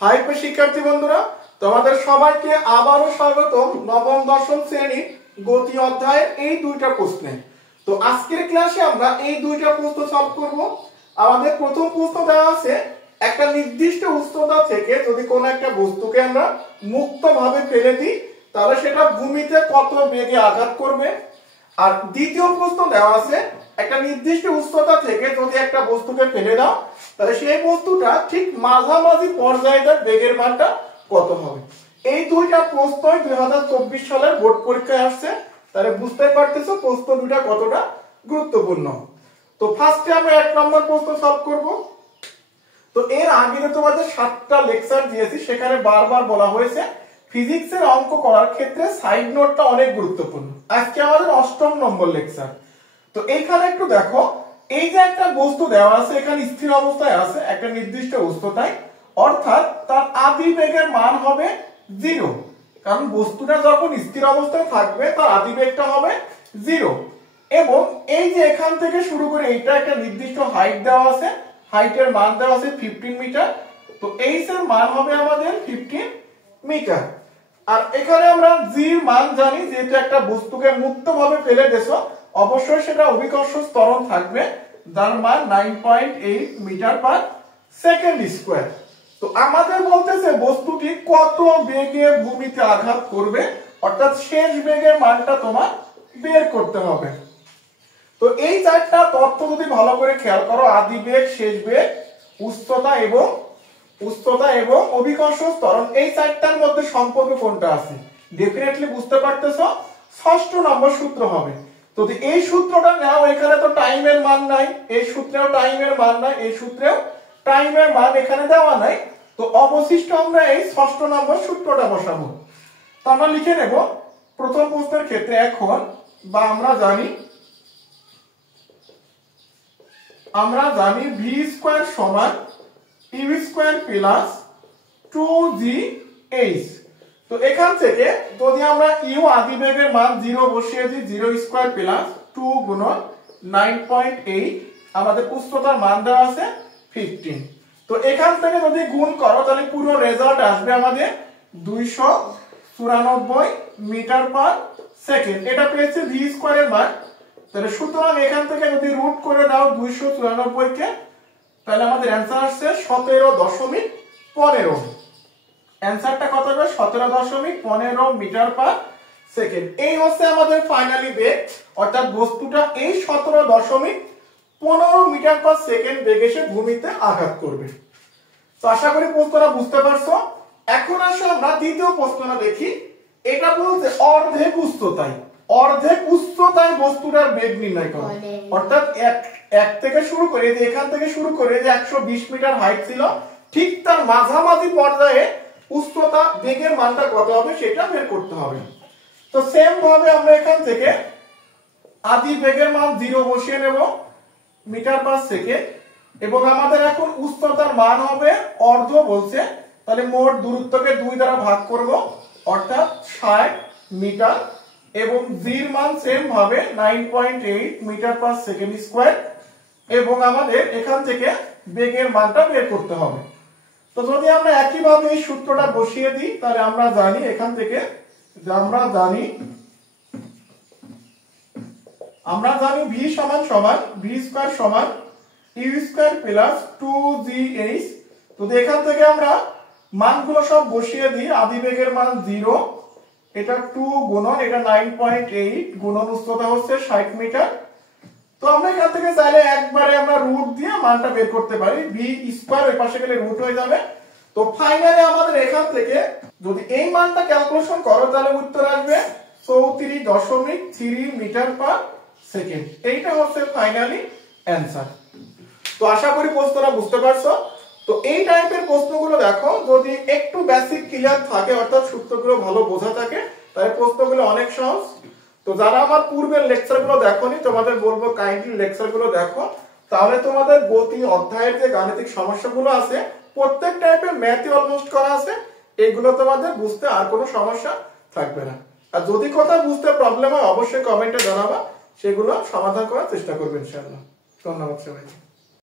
High প্রিয় শিক্ষার্থী বন্ধুরা, তোমাদের সবাইকে আবারও স্বাগতম নবম দশম শ্রেণী গতি অধ্যায়ের এই দুইটা প্রশ্নে। তো আজকের ক্লাসে আমরা এই দুইটা প্রশ্ন সলভ করব। আমাদের প্রথম প্রশ্ন দেওয়া আছে, একটা নির্দিষ্ট উচ্চতা থেকে যদি কোনো একটা বস্তুকে আমরা মুক্তভাবে ফেলে দিই তাহলে সেটা ভূমিতে কত বেগে আঘাত করবে। আর দ্বিতীয় প্রশ্ন দেওয়া আছে, একটা নির্দিষ্ট উচ্চতা থেকে যদি একটা বস্তুকে ফেলে দাও তাহলে সেই বস্তুটা ঠিক মাঝামাঝি পর্যায়ে তার বেগের মানটা কত হবে। এই দুইটা প্রশ্নই 2024 সালের বোর্ড পরীক্ষায় আসছে, তাহলে বুঝতে পারতেছো প্রশ্ন দুইটা কতটা গুরুত্বপূর্ণ। তো ফার্স্টে আমরা 1 নম্বর প্রশ্ন সলভ করব। তো এর আগে তোমাদের 7টা লেকচার দিয়েছি, সেখানে বারবার বলা হয়েছে ফিজিক্সের অঙ্ক করার ক্ষেত্রে সাইড নোটটা অনেক গুরুত্বপূর্ণ। আজকে আমাদের 8ম নম্বর লেকচার। তো এইখানে একটু দেখো, এই যে একটা বস্তু দেওয়া আছে, এখানে স্থির অবস্থায় আছে একটা নির্দিষ্ট উচ্চতায়, অর্থাৎ তার আদি বেগের মান হবে 0, কারণ বস্তুটা যখন স্থির অবস্থায় থাকবে তার আদি বেগটা হবে 0। এবং এই যে এখান থেকে শুরু করে এটা একটা নির্দিষ্ট হাইট দেওয়া আছে, হাইটের মান দেওয়া আছে 15 মিটার। তো এইচ এর মান হবে আমাদের 15 মিটার। আর এখানে আমরা জি এর মান জানি, যেহেতু একটা বস্তুকে মুক্তভাবে ফেলে দেছো অবশ্যই সেটা অভিকর্ষ ত্বরণ থাকবে, যার মান 9.8 মিটার পার সেকেন্ড স্কয়ার। তো আমাদের বলতেছে বস্তুটি কত বেগে ভূমিতে আঘাত করবে, অর্থাৎ শেষ বেগের মানটা তোমার বের করতে হবে। তো এই চারটা তথ্য যদি ভালো করে খেয়াল করো, আদি বেগ, শেষ বেগ, উচ্চতা এবং অভিকর্ষ ত্বরণ, এই চারটার মধ্যে সম্পর্ক কোনটা আছে ডেফিনেটলি বুঝতে পারতেছো, 6ষ্ঠ নম্বর সূত্র হবে। যদি এই সূত্রটা নাও, এখানে তো টাইমের মান নাই, এই সূত্রেও টাইমের মান নাই, এই সূত্রেও টাইমের মান এখানে দেওয়া নাই, তো অবশিষ্ট আমরা এই 6ষ্ঠ নম্বর সূত্রটা বসাবো। তো আমরা লিখে নেব প্রথম প্রশ্নের ক্ষেত্রে এখন, বা আমরা জানি ভি স্কয়ার সমান ইউ স্কয়ার প্লাস 2gh। তো এখান থেকে যদি আমরা ইউ আদি বেগের মান 0 বসিয়ে দিই, 0 স্কয়ার প্লাস 2 গুণন 9.8, আমাদের উচ্চতার মান দেওয়া আছে 15। তো এখান থেকে যদি গুণ করো তাহলে পুরো রেজাল্ট আসবে আমাদের 294 মিটার পার সেকেন্ড। এটা পেয়েছে ভি স্কয়ারের মান। তাহলে সুতরাং এখান থেকে যদি রুট করে দাও 294 কে, তাহলে আমাদের অ্যানসার আসছে 17.15। অ্যানসারটা কত হবে? 17.15 মিটার পার সেকেন্ড। এই হচ্ছে আমাদের ফাইনালি বেগ, অর্থাৎ বস্তুটা এই 17.15 মিটার পার সেকেন্ড বেগে এসে ভূমিতে আঘাত করবে। তো আশা করি প্রশ্নটা বুঝতে পারছো। এখন আসলে আমরা দ্বিতীয় প্রশ্নটা দেখি। এটা বলতে অর্ধেক উচ্চতায় বস্তুটার বেগ নির্ণয় করো। অর্থাৎ এক থেকে শুরু করে, যে এখান থেকে শুরু করে যে 120 মিটার হাইট ছিল, ঠিক তার মাঝামাঝি পর্যায়ে উচ্চতা বেগের মানটা কত হবে সেটা বের করতে হবে। তো সেম ভাবে আমরা এখান থেকে আদি বেগের মান 0 বসিয়ে নেব মিটার পার সেকেন্ড, এবং আমাদের এখন উচ্চতার মান হবে অর্ধ বলছে, তাহলে মোট দূরত্বকে 2 দ্বারা ভাগ করব, অর্থাৎ 60 মিটার, এবং জি এর মান সেম ভাবে 9.8 মিটার পার সেকেন্ড স্কয়ার, এবং আমাদের এখান থেকে বেগের মানটা বের করতে হবে। তো যদি আমরা একই ভাবে এই সূত্রটা বসিয়ে দিই তাহলে আমরা জানি এখান থেকে, আমরা জানি ভি সমান ভি স্কয়ার সমান ইউ স্কয়ার প্লাস 2gh। তো এখান থেকে আমরা মানগুলো সব বসিয়ে দিই। আদি বেগের মান 0, এটা 2 গুণন এটা 9.8 গুণন উচ্চতা হচ্ছে 60 মিটার। তো আমরা এখান থেকে চাইলে একবারে আমরা রুট দিয়ে মানটা বের করতে পারি, ভি স্কয়ার ওই পাশে গেলে রুট হয়ে যাবে। তো ফাইনালি আমাদের এখান থেকে যদি এই মানটা ক্যালকুলেশন করো তাহলে উত্তর আসবে 34.3 মিটার পার সেকেন্ড। এইটা হচ্ছে ফাইনালি অ্যানসার। তো আশা করি প্রশ্নটা বুঝতে পারছো। তো এই টাইপের প্রশ্নগুলো দেখো, যদি একটু বেসিক ক্লিয়ার থাকে, অর্থাৎ সূত্রগুলো ভালো বোঝা থাকে, তাহলে প্রশ্নগুলো অনেক সহজ। তো যারা আমার পূর্বের লেকচারগুলো দেখোনি, তোমাদের বলবো কাইন্ডলি লেকচারগুলো দেখো, তাহলে তোমাদের গতি অধ্যায়ের যে গাণিতিক সমস্যাগুলো আছে প্রত্যেক টাইপের ম্যাথই অলমোস্ট করা আছে, এগুলো তোমাদের বুঝতে আর কোনো সমস্যা থাকবে না। আর যদি কোথাও বুঝতে প্রবলেম হয় অবশ্যই কমেন্টে জানাবা, সেগুলো সমাধান করার চেষ্টা করবে ইনশাআল্লাহ। ধন্যবাদ সবাইকে।